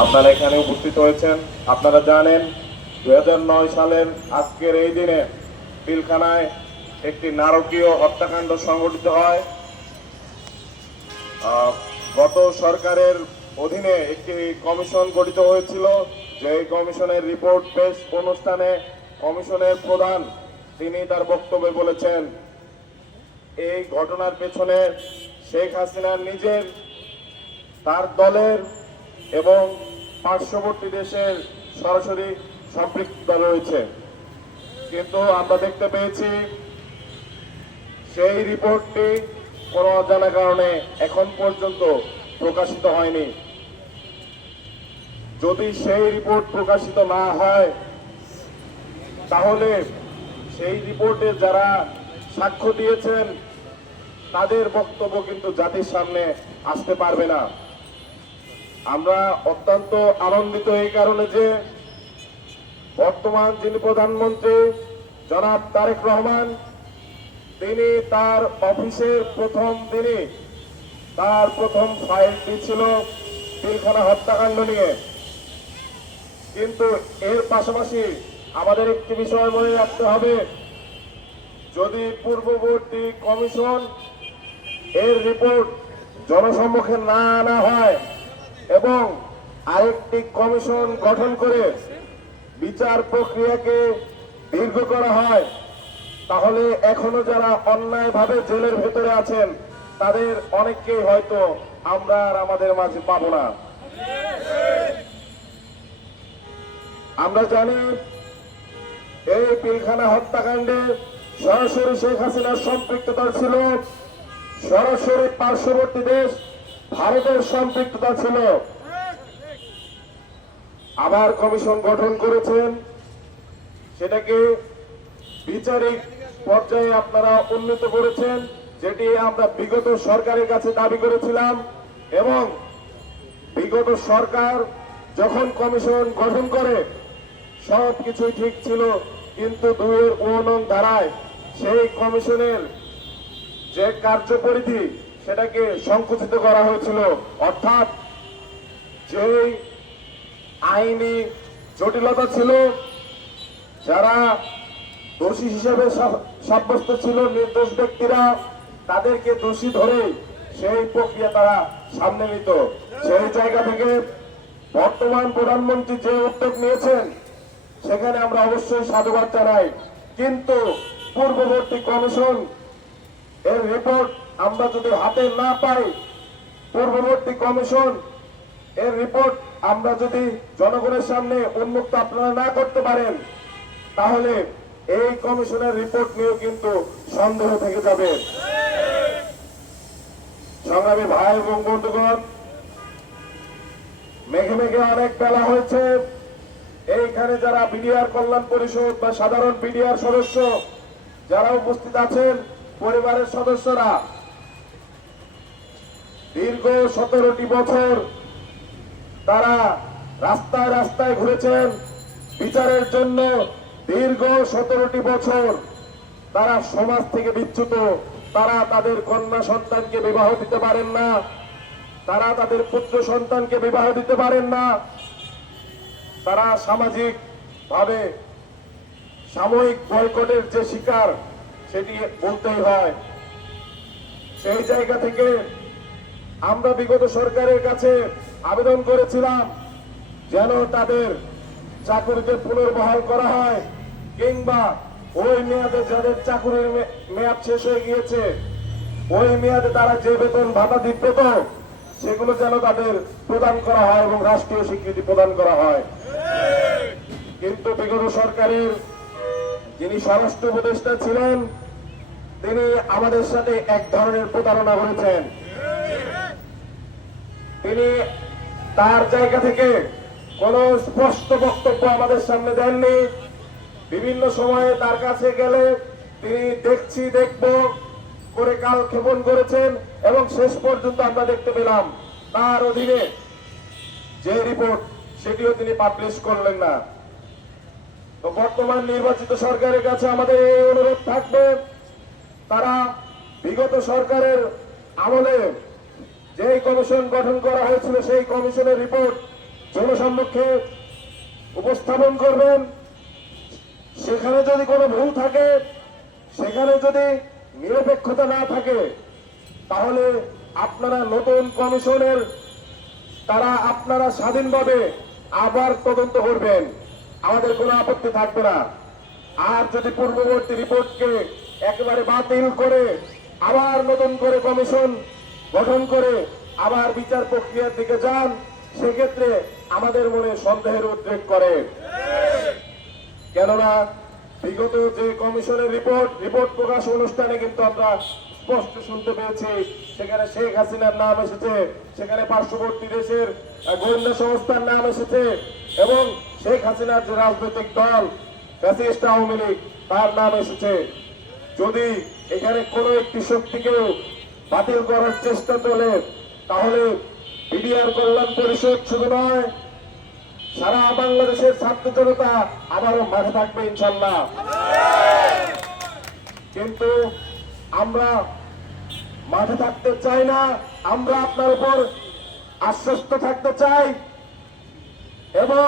আপনারা এখানে উপস্থিত হয়েছেন। আপনারা জানেন 2009 সালের আজকের এই দিনে পিলখানায় একটি নারকীয় হত্যাকাণ্ড সংঘটিত হয়। গত সরকারের অধীনে একটি কমিশন গঠিত হয়েছিল, যে কমিশনের রিপোর্ট পেশ অনুষ্ঠানে কমিশনের প্রধান তিনি তার বক্তব্যে বলেছেন এই ঘটনার পেছনে শেখ হাসিনার নিজের, তার দলের এবং পার্শ্ববর্তী দেশের সরাসরি সম্পৃক্ততা রয়েছে। কিন্তু আমরা দেখতে পেয়েছি সেই রিপোর্টটি কোনো অজানা কারণে এখন পর্যন্ত প্রকাশিত হয়নি। যদি সেই রিপোর্ট প্রকাশিত না হয় তাহলে সেই রিপোর্টে যারা সাক্ষ্য দিয়েছেন তাদের বক্তব্য কিন্তু জাতির সামনে আসতে পারবে না। আমরা অত্যন্ত আনন্দিত এই কারণে যে বর্তমান যিনি প্রধানমন্ত্রী জনাব তারেক রহমান, তিনি তার অফিসের প্রথম দিনে তার প্রথম ফাইলটি ছিল পিলখানা হত্যাকাণ্ড নিয়ে। কিন্তু এর পাশাপাশি আমাদের একটি বিষয় মনে রাখতে হবে, যদি পূর্ববর্তী কমিশন এর রিপোর্ট জনসম্মুখে না আনা হয় এবং আরেকটি কমিশন গঠন করে বিচার প্রক্রিয়াকে দীর্ঘ করা হয়, তাহলে এখনো যারা অন্যায়ভাবে জেলের ভেতরে আছেন তাদের অনেককেই হয়তো আমরা আর আমাদের মাঝে পাবো না। আমরা জানি এই পিলখানা হত্যাকাণ্ডে সরাসরি শেখ হাসিনার সম্পৃক্ততা ছিল, সরাসরি পার্শ্ববর্তী দেশ ভারতের সম্পৃক্ততা ছিল। আবার কমিশন গঠন করেছেন, সেটাকে বিচারিক পর্যায়ে আপনারা উন্নীত করেছেন, যেটি আমরা বিগত সরকারের কাছে দাবি করেছিলাম। এবং বিগত সরকার যখন কমিশন গঠন করে সবকিছুই ঠিক ছিল, কিন্তু 2-9 নং ধারায় সেই কমিশনের যে কার্যপরিধি সেটাকে সংকুচিত করা হয়েছিল। অর্থাৎ যে আইনি জটিলতা ছিল, যারা দোষী হিসেবে সাব্যস্ত ছিল নির্দোষ ব্যক্তিরা, তাদেরকে দোষী ধরে সেই প্রক্রিয়া তারা সামনে নিত। সেই জায়গা থেকে বর্তমান প্রধানমন্ত্রী যে উদ্যোগ নিয়েছেন সেখানে আমরা অবশ্যই সাধুবাদ জানাই। কিন্তু পূর্ববর্তী কমিশন এর রিপোর্ট আমরা যদি হাতে না পাই, পূর্ববর্তী কমিশন এর রিপোর্ট আমরা যদি জনগণের সামনে উন্মুক্ত আপনারা না করতে পারেন, তাহলে এই কমিশনের রিপোর্ট নিয়েও কিন্তু সন্দেহ থেকে যাবে। সংগ্রামী ভাই এবং বন্ধুগণ, মেঘে মেঘে অনেক বেলা হয়েছে। এইখানে যারা বিডিআর কল্যাণ পরিষদ বা সাধারণ বিডিআর সদস্য যারা উপস্থিত আছেন, পরিবারের সদস্যরা দীর্ঘ 17টি বছর তারা রাস্তায় রাস্তায় ঘুরেছেন বিচারের জন্য। দীর্ঘ 17টি বছর তারা সমাজ থেকে বিচ্যুত। তারা তাদের কন্যা সন্তানকে বিবাহ দিতে পারেন না, তারা তাদের পুত্র সন্তানকে বিবাহ দিতে পারেন না। তারা সামাজিক ভাবে সাময়িক বয়কটের যে শিকার সেটি বলতেই হয়। সেই জায়গা থেকে আমরা বিগত সরকারের কাছে আবেদন করেছিলাম যেন তাদের চাকরিতে পুনর্বহাল করা হয়, কিংবা ওই মেয়াদে যাদের চাকরির মেয়াদ শেষ হয়ে গিয়েছে ওই মেয়াদে তারা যে বেতন ভাতা পেত সেগুলো যেন তাদের প্রদান করা হয় এবং রাষ্ট্রীয় স্বীকৃতি প্রদান করা হয়। কিন্তু বিগত সরকারের যিনি স্বরাষ্ট্র উপদেষ্টা ছিলেন তিনি আমাদের সাথে এক ধরনের প্রতারণা করেছেন। তিনি তার জায়গা থেকে কোন স্পষ্ট বক্তব্য আমাদের সামনে দেননি। বিভিন্ন সময়ে তার কাছে গেলে তিনি দেখছি দেখব করে কালক্ষেপণ করেছেন এবং শেষ পর্যন্ত আমরা দেখতে পেলাম তার অধীনে যে রিপোর্ট সেটিও তিনি পাবলিশ করলেন না। তো বর্তমান নির্বাচিত সরকারের কাছে আমাদের এই অনুরোধ থাকবে, তারা বিগত সরকারের আমলে যেই কমিশন গঠন করা হয়েছিল সেই কমিশনের রিপোর্ট জনসম্মুখে উপস্থাপন করবেন। সেখানে যদি কোনো ভুল থাকে, সেখানে যদি নিরপেক্ষতা না থাকে, তাহলে আপনারা নতুন কমিশনের তারা আপনারা স্বাধীনভাবে আবার তদন্ত করবেন, আমাদের কোনো আপত্তি থাকবে না। আর যদি পূর্ববর্তী রিপোর্টকে একেবারে বাতিল করে আবার নতুন করে কমিশন গঠন করে আবার বিচার প্রক্রিয়ার দিকে যান, সেক্ষেত্রে আমাদের মনে সন্দেহের উদ্রেক করে। কেননা বিগত যে কমিশনের রিপোর্ট প্রকাশ অনুষ্ঠানে কিন্তু আমরা স্পষ্ট শুনতে পেয়েছি, সেখানে শেখ হাসিনার নাম এসেছে, সেখানে পার্শ্ববর্তী দেশের গোয়েন্দা সংস্থার নাম এসেছে, এবং শেখ হাসিনার যে রাজনৈতিক দল ফ্যাসিস্ট আওয়ামী লীগ তার নাম এসেছে। যদি এখানে কোনো একটি শক্তিকেও বাতিল করার চেষ্টা চলে, তাহলে বিডিআর কল্যাণ পরিষদ শুধু নয়, সারা বাংলাদেশের ছাত্র জনতা আবারও মাঠে থাকবে ইনশাল্লাহ। কিন্তু আমরা মাঠে থাকতে চাই না, আমরা আপনার উপর আশ্বস্ত থাকতে চাই এবং